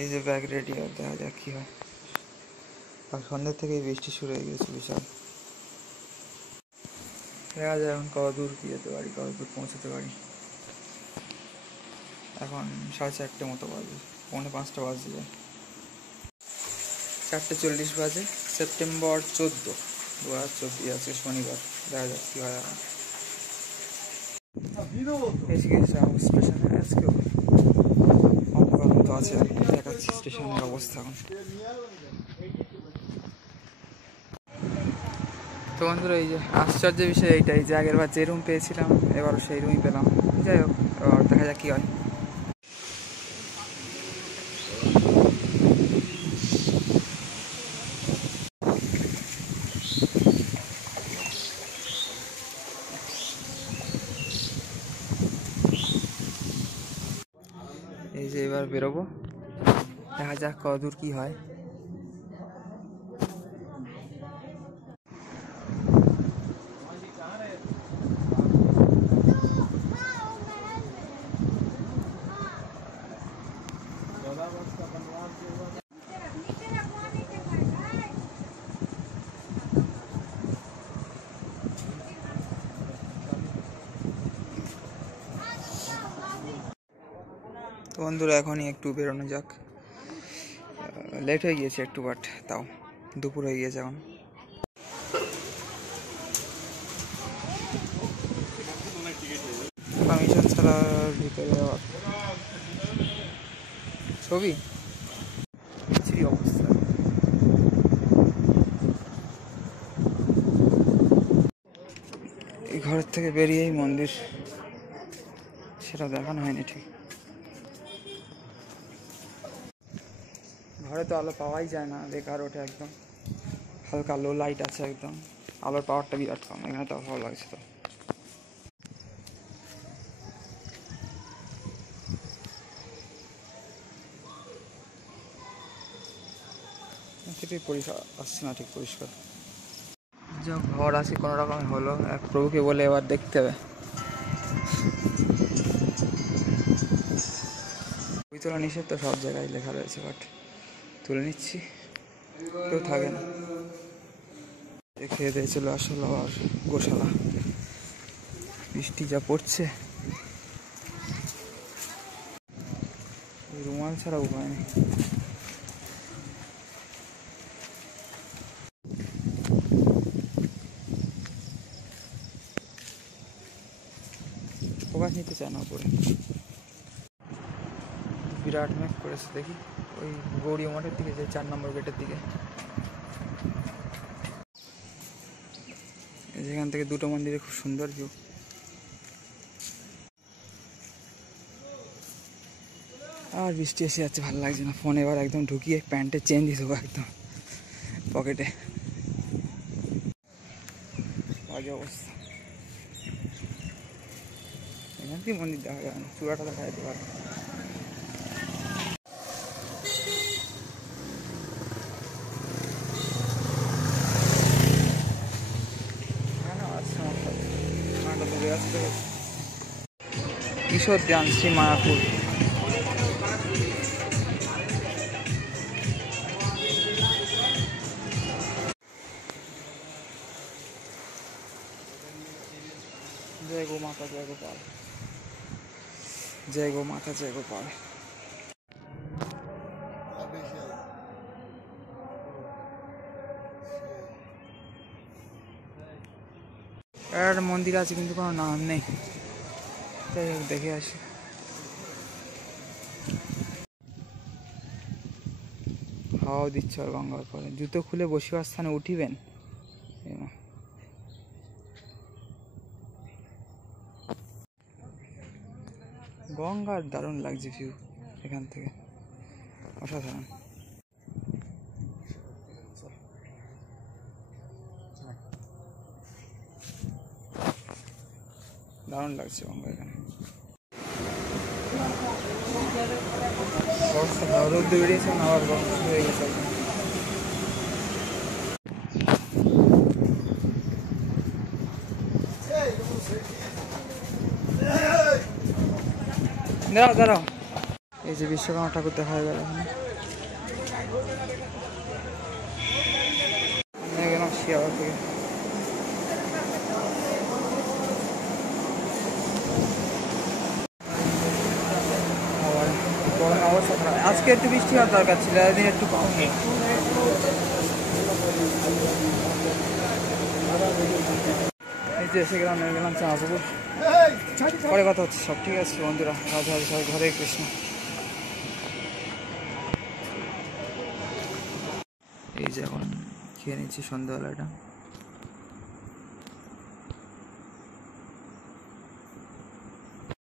এই যে bag ready, আর দেখা যাক কী হয়। আর সন্ধ্যে থেকেই বৃষ্টি শুরু হয়ে গেছে বিশাল। দেখা যায় এখন কত দূর কী যেতে পারি, কত দূর পৌঁছাতে পারি। এখন 4:30 মতো বাজে, 4:45 বাজে যায়। 4:40 বাজে। সেপ্টেম্বর 14, 2024 আছে, শনিবার। দেখা যাক কী হয়। এসে গেছে স্টেশনে। আজকেও অন্ধকার মতো আছে, দেখাচ্ছি স্টেশনের অবস্থা এখন। তো বন্ধুরা, এই যে আশ্চর্যের বিষয় এইটাই যে আগের বার যে রুম পেয়েছিলাম এবারও সেই রুমই পেলাম। যাই হোক, এবার দেখা যাক কী হয়। এই যে এবার বেরোবো, দেখা যাক কত দূর কী হয়। তো বন্ধুরা, এখনই একটু বেরোনো যাক। লেট হয়ে গিয়েছে একটু, বাট তাও দুপুর হয়ে গিয়েছে এখন। পারমিশন ছাড়া ভিতরে যাওয়ার ছবি বিচ্ছিরি অবস্থা। এই ঘরের থেকে বেরিয়েই মন্দির, সেটা দেখানো হয়নি ঠিক। ঘরে তো আলো পাওয়াই যায় না, বেকার ওঠে একদম। হালকা লো লাইট আছে একদম, আলোর পাওয়ারটা বিরাট কম। এখানে তো ভালো লাগছে। তো ঠিকই পরিষ্কার আসছে না, ঠিক পরিষ্কার। যে ঘর আছে কোনো রকমের হলো, এক প্রভুকে বলে এবার দেখতে হবে। ছবি তোলা নিষেধ তো সব জায়গায় লেখা রয়েছে, বাট তুলে নিচ্ছি, কেউ থাকে না। খেয়ে দিয়ে চলে আসলো আর গোশালা। বৃষ্টি যা পড়ছে, রুমাল ছাড়া উপায় নেই। ফোকাস নিতে চায় না উপরে, বিরাট মেঘ করেছে। দেখি ওই গৌরী মঠের দিকে, যে 4 নম্বর গেটের দিকে, যেখান থেকে দুটো মন্দিরে খুব সুন্দর ভিউ। আর বৃষ্টি এসে যাচ্ছে, ভালো লাগছে না। ফোন এবার একদম ঢুকিয়ে প্যান্টে চেন দিয়ে দেবো একদম পকেটে। বাজে অবস্থা। এখান থেকে মন্দির দেখা যাবে না, চূড়াটা দেখা যেতে পারে। কিশোর ধ্যান শ্রী মায়াপুর। जय गो माता, जय गोपाल, जय गो माता, जय गोपाल। আর মন্দির আছে কিন্তু কোনো নাম নেই। যাই হোক, দেখে আসি। হাওয়া দিচ্ছে আর গঙ্গার পরে। জুতো খুলে বসিবার স্থানে উঠিবেন। গঙ্গার দারুণ লাগছে ভিউ এখান থেকে, অসাধারণ। দারুণ লাগছে গঙ্গা এখানে। অবস্থা খারাপ, রোদ বেরিয়েছে, আবার গরম হয়ে গেছে। দাঁড়াও দাঁড়াও, এই যে বিশ্বকর্মা ঠাকুর দেখা গেল এখানে। গেলাম শিয়াবাগ থেকে। গরম অবস্থা খারাপ, আজকে একটু বৃষ্টি হওয়ার দরকার ছিল, এদিন একটু কম। এই যে এসে গেলাম, নেমে গেলাম চাঁপুকুর। পরে কথা হচ্ছে, সব ঠিক আছে বন্ধুরা, রাধে রাধে, সবাই হরে কৃষ্ণ। এই যে এখন খেয়ে নিচ্ছি সন্ধ্যাবেলাটা।